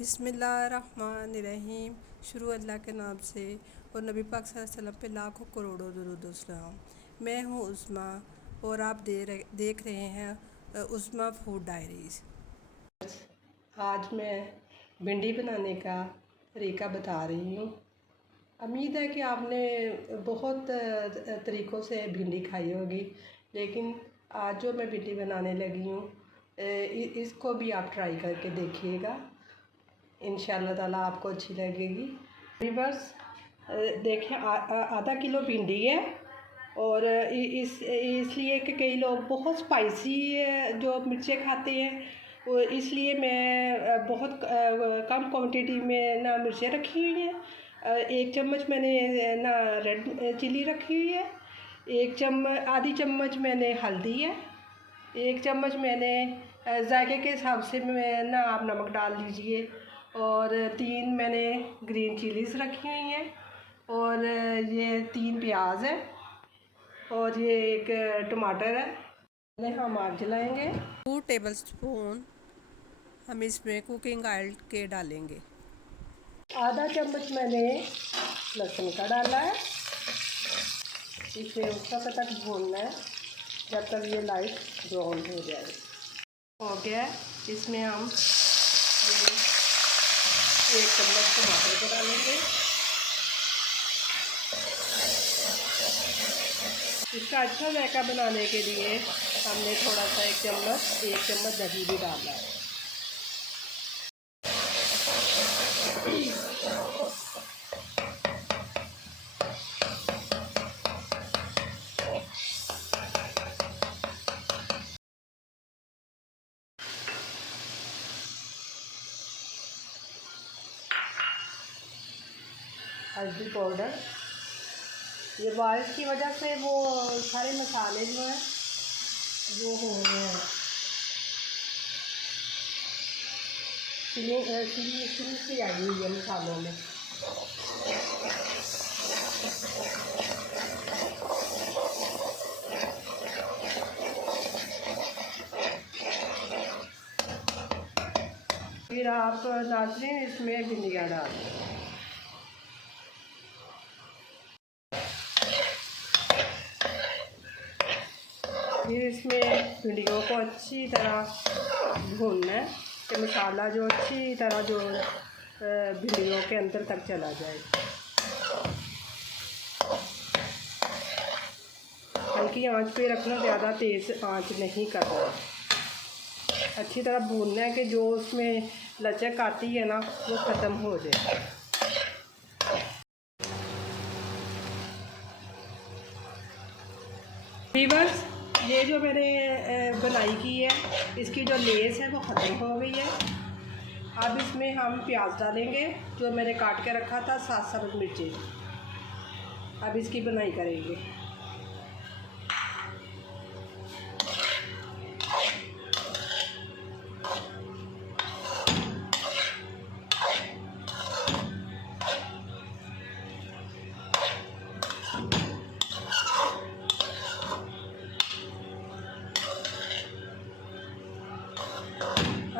बिस्मिल्लाहिर्रहमानिर्रहीम। शुरू अल्लाह के नाम से और नबी पाक सल्लल्लाहु अलैहि वसल्लम पे लाखों करोड़ों दुरूद व सलाम। मैं हूँ उस्मा और आप देख रहे हैं उस्मा फूड डायरीज़। आज मैं भिंडी बनाने का तरीका बता रही हूँ। उम्मीद है कि आपने बहुत तरीक़ों से भिंडी खाई होगी, लेकिन आज जो मैं भिंडी बनाने लगी हूँ इसको भी आप ट्राई करके देखिएगा। इंशाअल्लाह ताला आपको अच्छी लगेगी। व्यूअर्स देखिए, आधा किलो भिंडी है और इसलिए कि कई लोग बहुत स्पाइसी जो मिर्चें खाते हैं, इसलिए मैं बहुत कम क्वांटिटी में ना मिर्चें रखी हुई हैं। 1 चम्मच मैंने ना रेड चिली रखी हुई है, आधी चम्मच मैंने हल्दी है, 1 चम्मच मैंने जायके के हिसाब से ना आप नमक डाल लीजिए, और 3 मैंने ग्रीन चिलीज़ रखी हुई हैं, और ये 3 प्याज है, और ये 1 टमाटर है। पहले हम आग जलाएंगे। 2 टेबलस्पून हम इसमें कुकिंग ऑयल के डालेंगे। आधा चम्मच मैंने लहसुन का डाला है। इसे उस वक्त तक भूनना है जब तक ये लाइट ब्राउन हो जाए। हो गया, इसमें हम 1 चम्मच टमाटर को डालेंगे। इसका अच्छा जायका बनाने के लिए हमने थोड़ा सा 1 चम्मच दही भी डाला है। हल्दी पाउडर, ये बारिश की वजह से वो सारे मसाले जो हैं वो हो रहे हैं, चिली सी आई हुई है मसालों में। फिर आप नाज़रीन इसमें भिंडियाँ डाल दें। फिर इसमें भिंडियों को अच्छी तरह भूनना है कि मसाला जो अच्छी तरह जो भिंडियों के अंदर तक चला जाए। हल्की आंच पे रखना, ज़्यादा तेज़ आंच नहीं करना। अच्छी तरह भूनना है कि जो उसमें लचक आती है ना वो ख़त्म हो जाए। व्यूअर्स, ये जो मैंने बनाई की है, इसकी जो लेस है वो ख़त्म हो गई है। अब इसमें हम प्याज डालेंगे जो मैंने काट के रखा था, 7 सब्ज़ मिर्चें। अब इसकी बनाई करेंगे।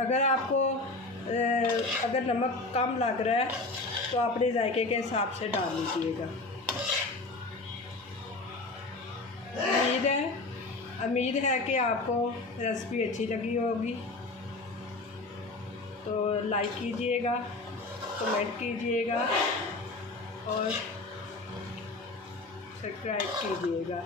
अगर आपको अगर नमक कम लग रहा है तो अपने जायके के हिसाब से डाल लीजिएगा। उम्मीद है कि आपको रेसिपी अच्छी लगी होगी, तो लाइक कीजिएगा, कमेंट कीजिएगा और सब्सक्राइब कीजिएगा।